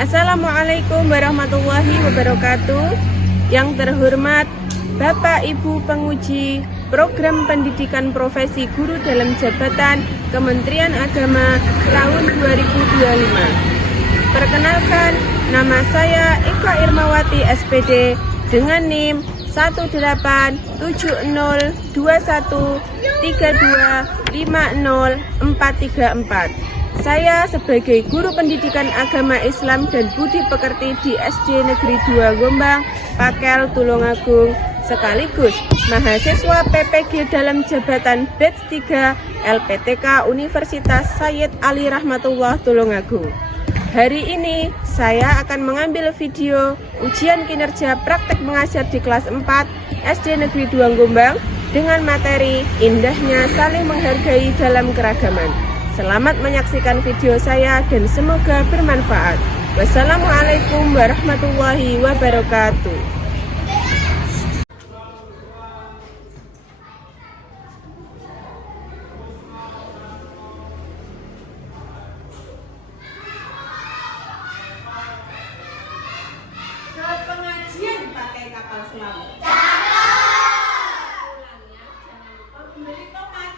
Assalamualaikum warahmatullahi wabarakatuh. Yang terhormat Bapak Ibu penguji Program Pendidikan Profesi Guru dalam Jabatan Kementerian Agama tahun 2025. Perkenalkan, nama saya Eka Irmawati SPD dengan NIM 1870132504434. Saya sebagai guru pendidikan agama Islam dan budi pekerti di SD Negeri 2 Gombang, Pakel, Tulungagung, sekaligus mahasiswa PPG dalam jabatan Batch 3 LPTK Universitas Sayyid Ali Rahmatullah Tulungagung. Hari ini saya akan mengambil video ujian kinerja praktek mengajar di kelas 4 SD Negeri 2 Gombang dengan materi indahnya saling menghargai dalam keragaman. Selamat menyaksikan video saya dan semoga bermanfaat. Wassalamualaikum warahmatullahi wabarakatuh. Ke pengajian pakai kapal selam. Pulangnya jangan lupa membeli tomat.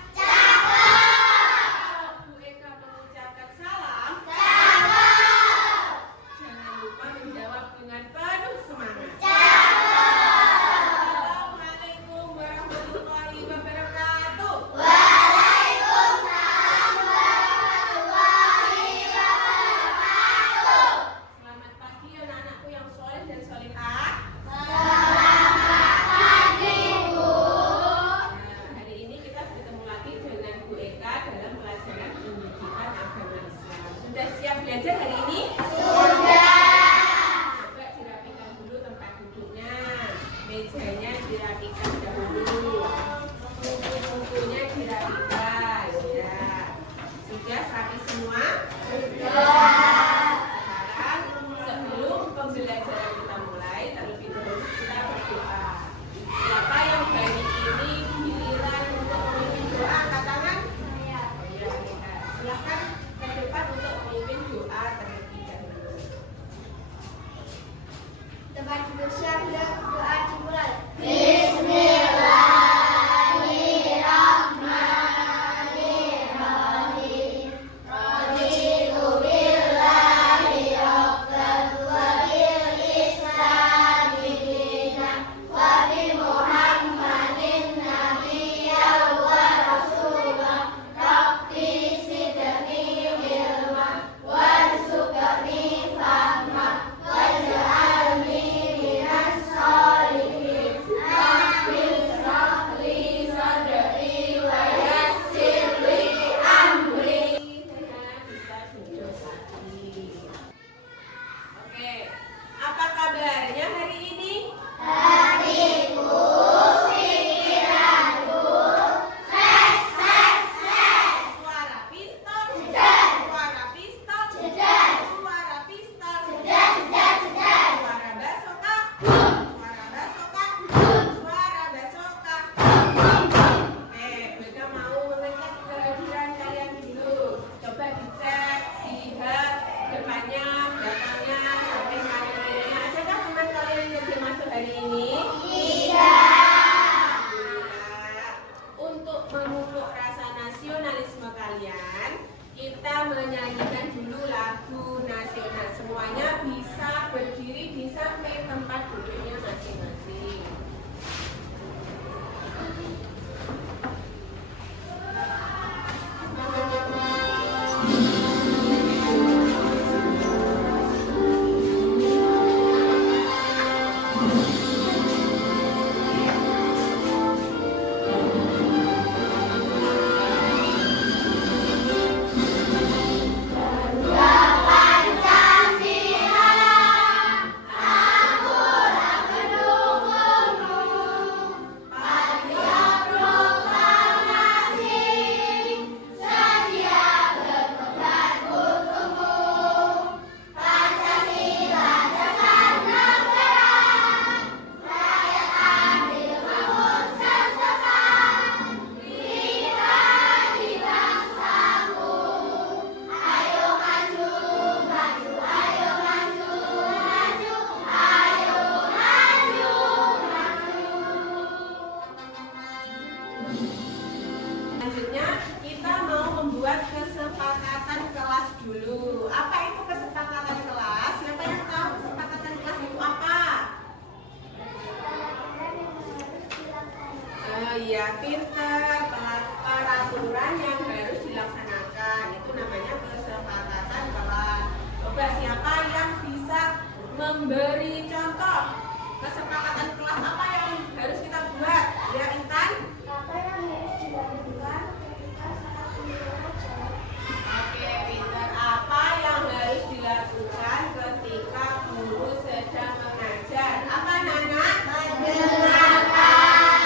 memberi contoh kesepakatan kelas apa yang harus kita buat, ya Intan? Apa yang harus dilakukan ketika saat belajar? Oke, Winter. Apa yang harus dilakukan ketika guru sedang mengajar? Apa, Nana? Mendengarkan,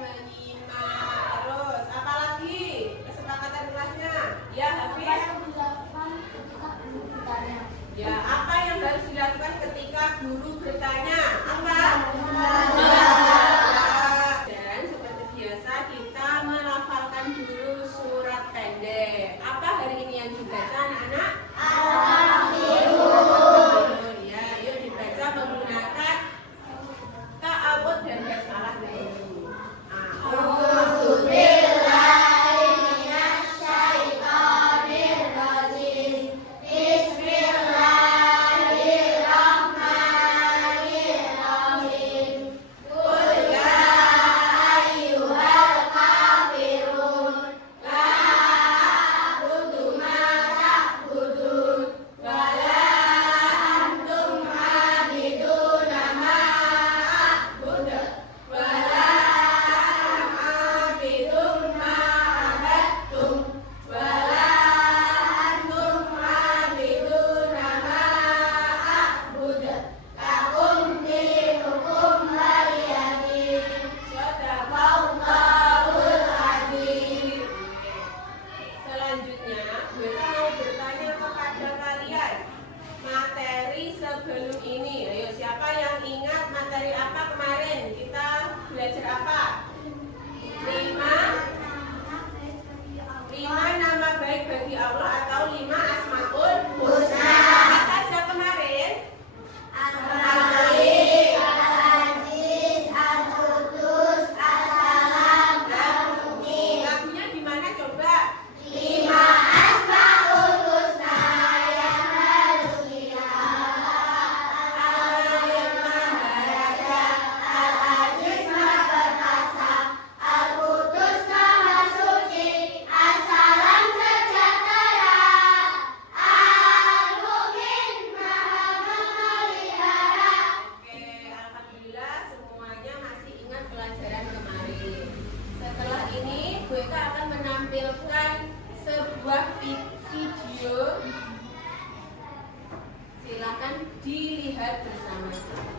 menyimak. Terus, apa lagi kesepakatan kelasnya? Ya, Hafiz? Apa yang dilakukan ketika guru bertanya? Ya, apa yang harus dilakukan ketika guru bertanya? Apa? Dan seperti biasa kita melafalkan dulu surat pendek. Apa hari ini yang dibaca anak-anak? Ya, yuk dibaca menggunakan ta'awudz dan basmalah dulu. Selanjutnya, gue mau bertanya kepada kalian materi sebelum ini. Ayo, siapa yang ingat materi apa kemarin? Kita belajar apa? 5 nama baik bagi Allah atau 5 Asmaul Husna. Apa saja kemarin? Al-Malik, Al-Aziz, Al-Qudus, As-Salam, Al-Mu'min. Lagunya di mana coba? 5 Asmaul Husna yang harus dihafal. Al-Malik Maha Raja, Al-Aziz Maha Perkasa, Al-Qudus Maha Suci, As-Salam sejahtera, Al-Mu'min Maha memelihara. Oke, alhamdulillah semuanya masih ingat pelajaran kemarin. Setelah ini, gue akan menampilkan sebuah video. Silakan dilihat bersama-sama.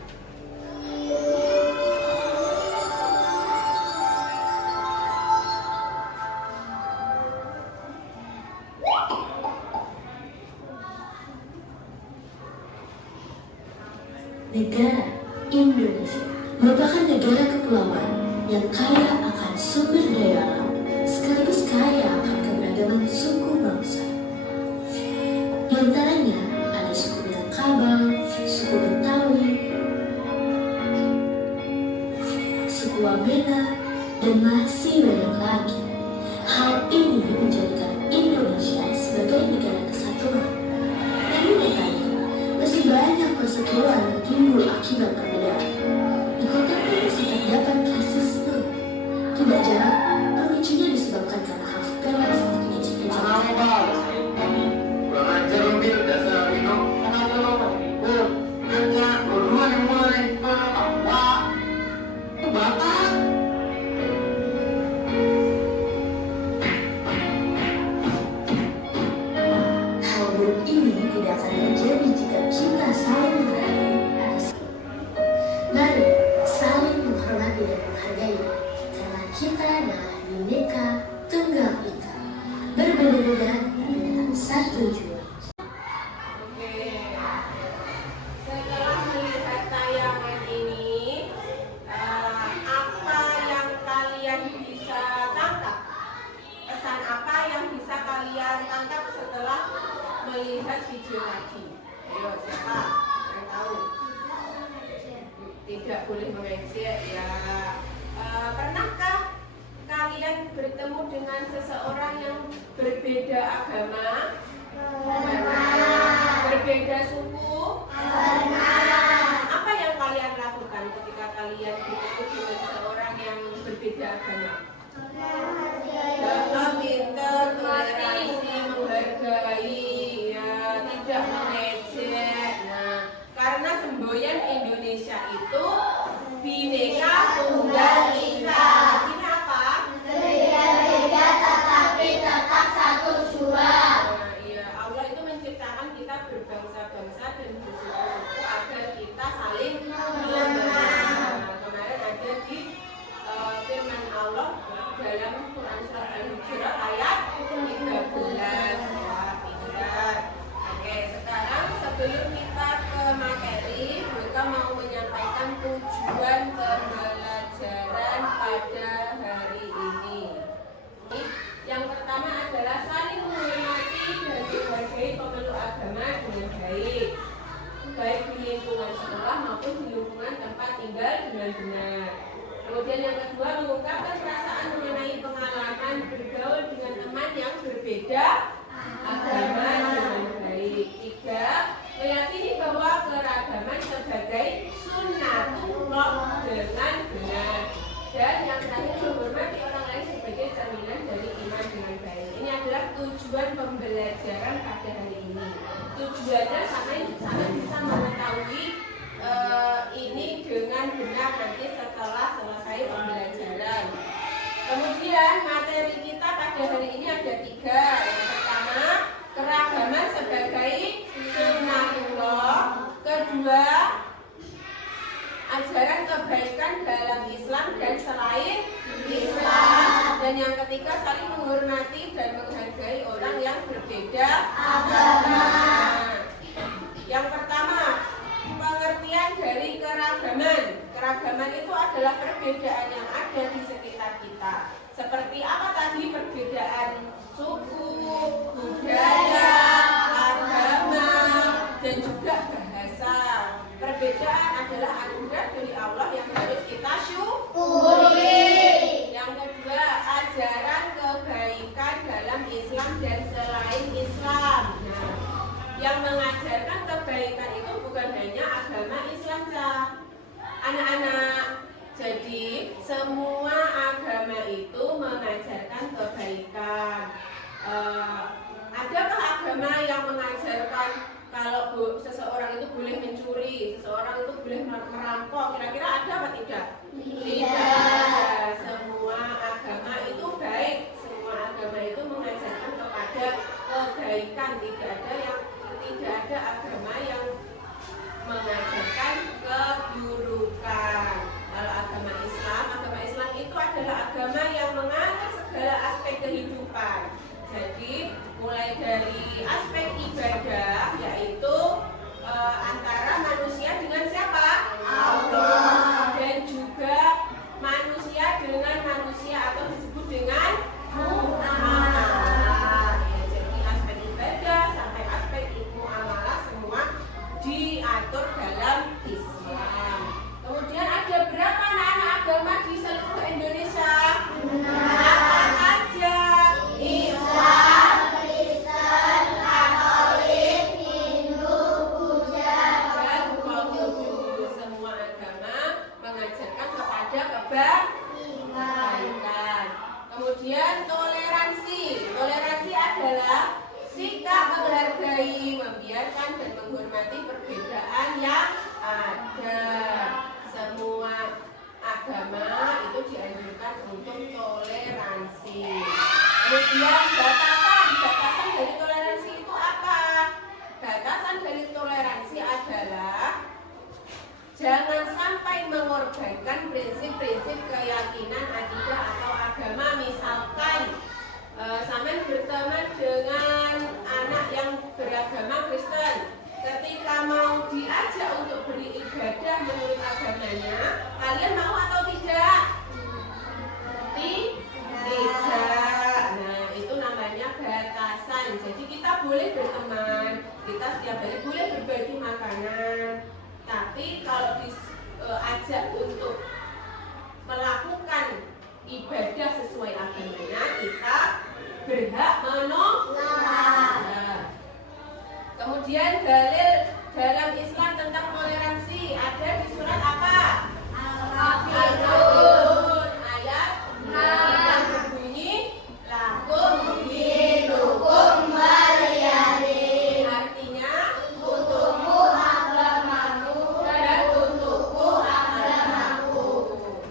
Negara Indonesia merupakan negara kepulauan yang kaya akan sumber daya alam sekaligus kaya akan keberagaman suku bangsa. Di antaranya ada suku Minangkabau, suku Betawi, suku Wamena, dan masih banyak lagi. Hal ini menjadikan Indonesia sebagai negara kesatuan. Namun nyatanya, masih banyak perseteruan yang timbul akibat perbedaan. Di kota ini masih terdapat rasisme. Tidak jarang, pemicunya disebabkan karena hal sepele seperti ejek-ejekan. Kurang ajar lu Bil, dasar Wino. Kenapa lo? Kerja, duluan yang mulai. Pak, itu bapak. Hal buruk ini tidak akan terjadi jika kita saling menghargai. Mari saling menghormati dan menghargai, karena kita adalah Bhinneka Tunggal Ika, berbeda-beda dengan satu jua. Oke. Setelah melihat tayangan ini, apa yang kalian bisa tangkap? Pesan apa yang bisa kalian tangkap setelah melihat video tadi? Ayo, siapa yang tahu? Tidak boleh mengejek, ya. Pernahkah kalian bertemu dengan seseorang yang berbeda agama? Berbeda suku? Apa yang kalian lakukan ketika kalian bertemu dengan seorang yang berbeda agama? Pintar, toleransi, menghargai, ya, tidak mengejek. Nah, Sebelum kita ke materi, mereka mau menyampaikan tujuan pembelajaran pada hari ini. Yang pertama adalah saling menghormati dan menghargai pemeluk agama dengan baik di lingkungan sekolah maupun di lingkungan tempat tinggal dengan benar. Kemudian yang kedua, mengungkapkan perasaan mengenai pengalaman bergaul dengan teman yang berbeda agama dengan baik. Tiga, meyakini bahwa keragaman sebagai sunnatullah dengan benar. Dan yang terakhir, menghormati orang lain sebagai cerminan dari iman dengan baik. Ini adalah tujuan pembelajaran pada hari ini. Tujuannya sampai bisa mengetahui ini dengan benar nanti setelah selesai pembelajaran. Kemudian materi kita pada hari ini ada 3. Yang pertama, keragaman sebagai sunnatullah. Kedua, ajaran kebaikan dalam Islam dan selain Islam. Dan yang ketiga, saling menghormati dan menghargai orang yang berbeda agama. Yang pertama, pengertian dari keragaman. Keragaman itu adalah perbedaan yang ada di sekitar kita. Seperti apa tadi? Perbedaan suku, budaya, agama, dan juga bahasa. Perbedaan adalah anugerah dari Allah yang harus kita syukuri. Yang kedua, ajaran kebaikan dalam Islam dan selain Islam. Nah, yang mengajarkan kebaikan itu bukan hanya agama Islam, anak-anak. Jadi semua agama itu mengajarkan kebaikan. Adakah agama yang mengajarkan kalau seseorang itu boleh mencuri, seseorang itu boleh merampok? Kira-kira ada apa tidak? Tidak. Semua agama itu baik. Semua agama itu mengajarkan kepada kebaikan. Tidak ada agama yang mengajarkan keburukan. Kalau agama Islam itu adalah agama yang mengatur segala aspek kehidupan. Jadi mulai dari aspek ibadah, yaitu antara manusia dengan siapa? Allah. Dan juga manusia dengan manusia atau disebut dengan muamalah. Jadi aspek ibadah sampai aspek muamalah semua diatur dalam Islam. Kemudian ada berapa anak-anak agama di seluruh Indonesia? Apa saja? Islam, Kristen, Katolik, Hindu, Buddha, dan Konghucu. Semua agama mengajarkan kepada kebaikan. Kemudian toleransi. Toleransi adalah sikap menghargai, membiarkan dan menghormati perbedaan yang ada. Semua agama itu dianjurkan untuk toleransi. Kemudian batasan dari toleransi itu apa? Batasan dari toleransi adalah jangan sampai mengorbankan prinsip-prinsip keyakinan, akidah atau agama. Misalkan sampai berteman dengan anak yang beragama Kristen. Ketika mau diajak untuk beribadah menurut agamanya, kalian mau atau tidak? Tidak. Nah, itu namanya batasan. Jadi kita boleh berteman, kita setiap hari boleh berbagi makanan. Tapi kalau diajak untuk melakukan ibadah sesuai agamanya, kita berhak menolak. Kemudian dalil dalam Islam tentang toleransi ada di surat apa? Al-Kafirun ayat 6 yang berbunyi lakum dinukum waliyadin. Artinya untukmu agamamu dan untukku agamaku.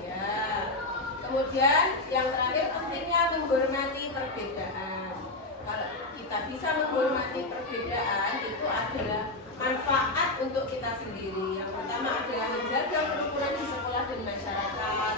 Ya. Kemudian yang terakhir pentingnya menghormati perbedaan. Kalau kita bisa menghormati perbedaan, itu adalah manfaat untuk kita sendiri. Yang pertama adalah menjaga kerukunan di sekolah dan masyarakat.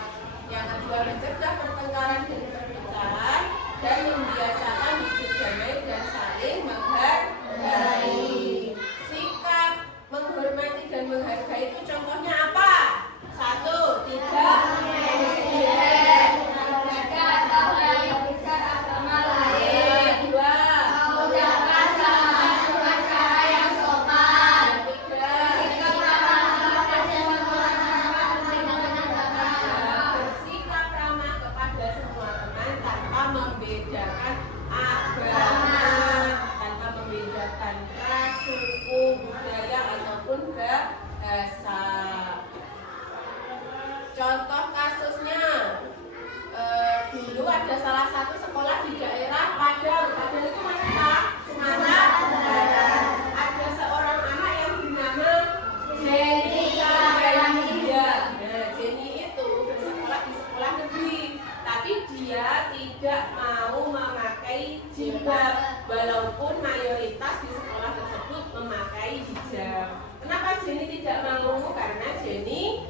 jam. Kenapa Jenny tidak mau? Karena Jenny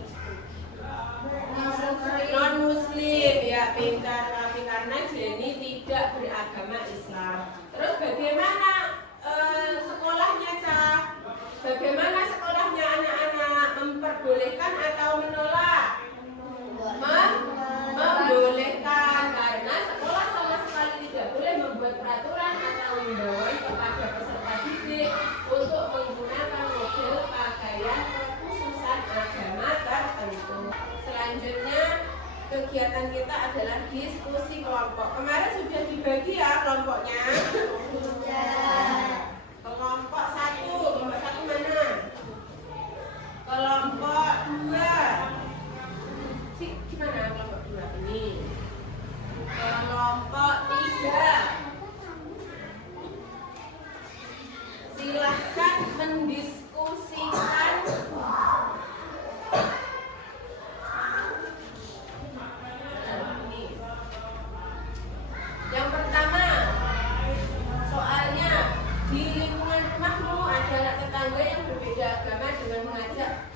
non muslim, ya pintar, tapi karena Jenny tidak beragama Islam. Terus bagaimana sekolahnya, Cak? Bagaimana sekolahnya anak-anak? Memperbolehkan atau menolak? Membolehkan, karena sekolah sama sekali tidak boleh membuat peraturan atau menggawai kepada peserta didik untuk menggunakan model pakaian kekhususan agama tertentu. Selanjutnya kegiatan kita adalah diskusi kelompok. Kemarin sudah dibagi ya kelompoknya? Kelompok satu mana? Kelompok 2. Gimana kelompok 2 ini? Kelompok 3. Silahkan mendiskusikan ini. Yang pertama, soalnya di lingkungan rumahmu ada anak tetangga yang berbeda agama dengan mengajak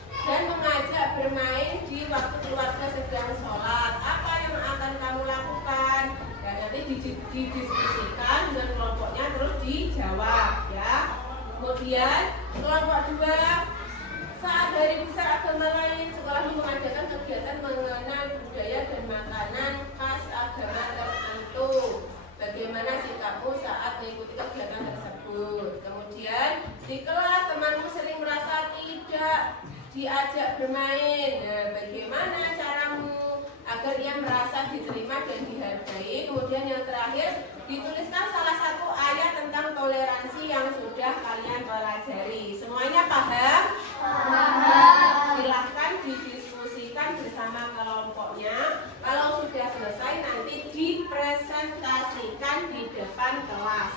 bermain di waktu keluarga sedang sholat. Apa yang akan kamu lakukan? Ya, nanti didiskusikan dengan kelompoknya terus dijawab ya. Kemudian kelompok 2, saat hari besar agama lain, sekolahmu mengadakan kegiatan mengenal budaya dan makanan khas agama tertentu. Bagaimana sikapmu saat mengikuti kegiatan tersebut? Kemudian di kelas temanmu sering merasa tidak diajak bermain. Nah, bagaimana caramu agar ia merasa diterima dan dihargai? Kemudian yang terakhir, dituliskan salah satu ayat tentang toleransi yang sudah kalian pelajari. Semuanya paham? Paham. Silahkan didiskusikan bersama kelompoknya. Kalau sudah selesai nanti dipresentasikan di depan kelas.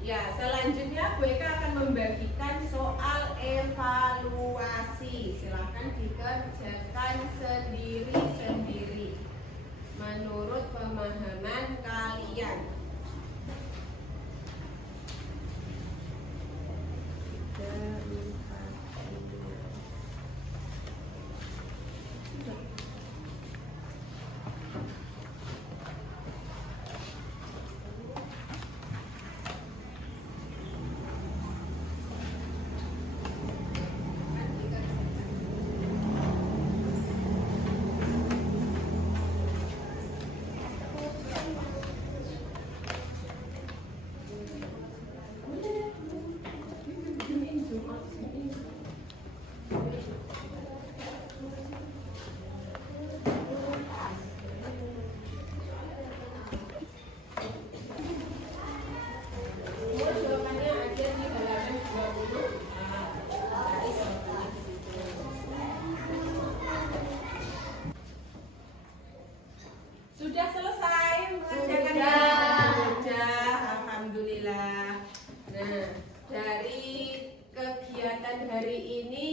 Ya, selanjutnya Bu Eka akan membagikan soal evaluasi. Silahkan dikerjakan sendiri-sendiri menurut pemahaman kalian. Jawabannya ada di halaman 20. Sudah selesai mengerjakannya? Sudah, alhamdulillah. Nah, dari kegiatan hari ini,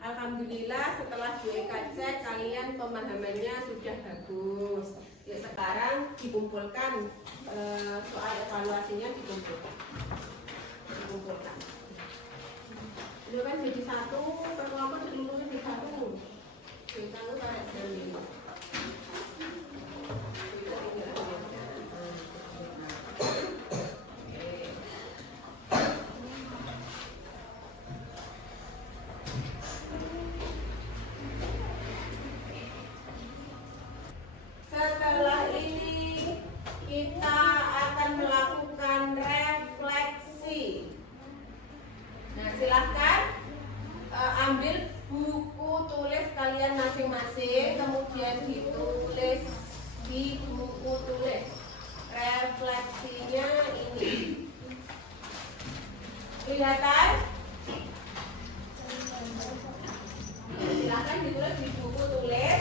alhamdulillah setelah Bu Eka cek kalian pemahamannya sudah bagus. Ya, sekarang dikumpulkan soal evaluasinya dikumpulkan. Itu kan jadi satu, perkelompok seluruhnya jadi satu. Jadi satu tarik dari. Setelah ini kita akan melakukan refleksi. Nah, silahkan ambil buku tulis kalian masing-masing, kemudian ditulis di buku tulis. Refleksinya ini. Kelihatan? Silahkan ditulis di buku tulis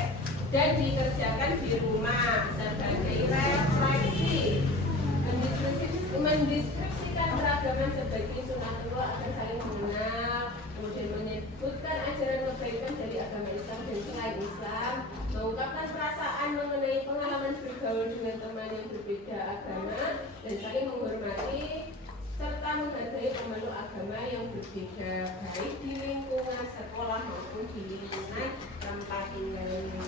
dan dikerjakan di rumah sebagai refleksi. Mendeskripsikan keragaman sebagai sunatullah akan saling mengenal, kemudian menyebutkan ajaran kebaikan dari agama Islam dan selain Islam, mengungkapkan perasaan mengenai pengalaman bergaul dengan teman yang berbeda agama dan saling menghormati serta menghargai pemeluk agama yang berbeda baik di lingkungan sekolah maupun di lingkungan tempat tinggalnya.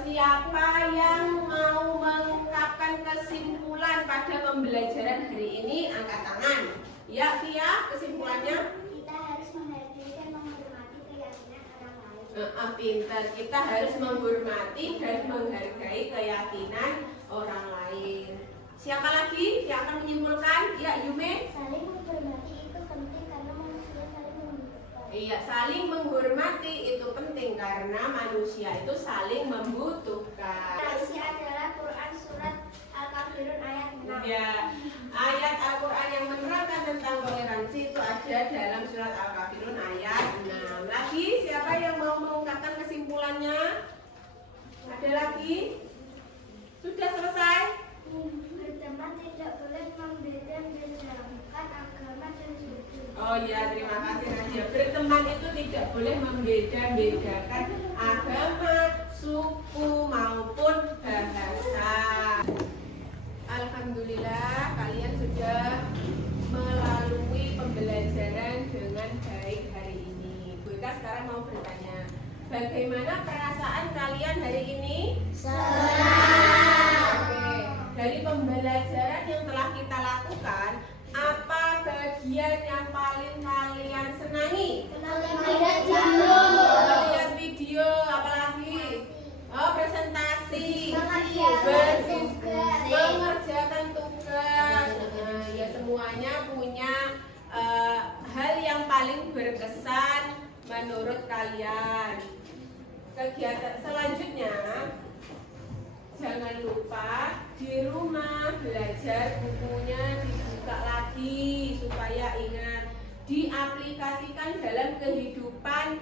Siapa yang mau mengungkapkan kesimpulan pada pembelajaran hari ini angkat tangan. Ya, Via, kesimpulannya? Kita harus menghargai dan menghormati keyakinan orang lain. Pintar, kita harus menghormati dan menghargai keyakinan orang lain. Siapa lagi yang akan menyimpulkan? Ya, Yume. Saling menghormati itu penting karena manusia saling membutuhkan. Iya, saling menghormati itu penting karena manusia itu saling membutuhkan. Isi adalah Quran surat Al-Kafirun ayat 6. Ya, ayat Al-Quran yang menerangkan tentang toleransi itu ada dalam surat Al-Kafirun ayat 6. Lagi, siapa yang mau mengungkapkan kesimpulannya? Ada lagi? Sudah selesai? Berteman tidak boleh membeda-bedakan agama dan suku. Oh iya, terima kasih Nadia. Berteman itu tidak boleh membeda-bedakan agama, suku maupun bahasa. Alhamdulillah kalian sudah melalui pembelajaran dengan baik hari ini. Bu Eka sekarang mau bertanya, bagaimana perasaan kalian hari ini? Oke, dari pembelajaran yang telah kita lakukan, apa bagian yang paling kalian senangi? Melihat video, apalagi? Oh, presentasi, mengerjakan tugas. Nah, ya semuanya punya hal yang paling berkesan menurut kalian. Kegiatan selanjutnya, jangan lupa di rumah belajar bukunya dibuka lagi supaya ingat, diaplikasikan dalam kehidupan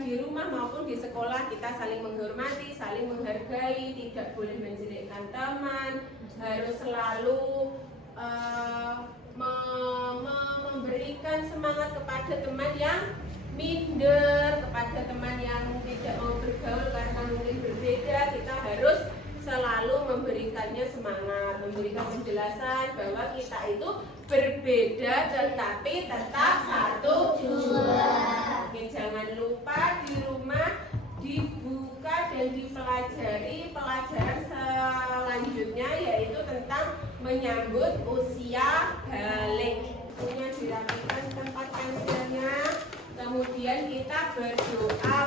di rumah maupun di sekolah. Kita saling menghormati, saling menghargai, tidak boleh menjelekkan dengan teman, harus selalu memberikan semangat kepada teman yang minder, kepada teman yang tidak mau bergaul karena mungkin berbeda. Kita harus selalu memberikannya semangat, memberikan penjelasan bahwa kita itu berbeda tetapi tetap satu jua. Oke, jangan lupa di rumah dibuka dan dipelajari pelajaran selanjutnya, yaitu tentang menyambut usia balik. Punya dirapikan tempat pensilnya, kemudian kita berdoa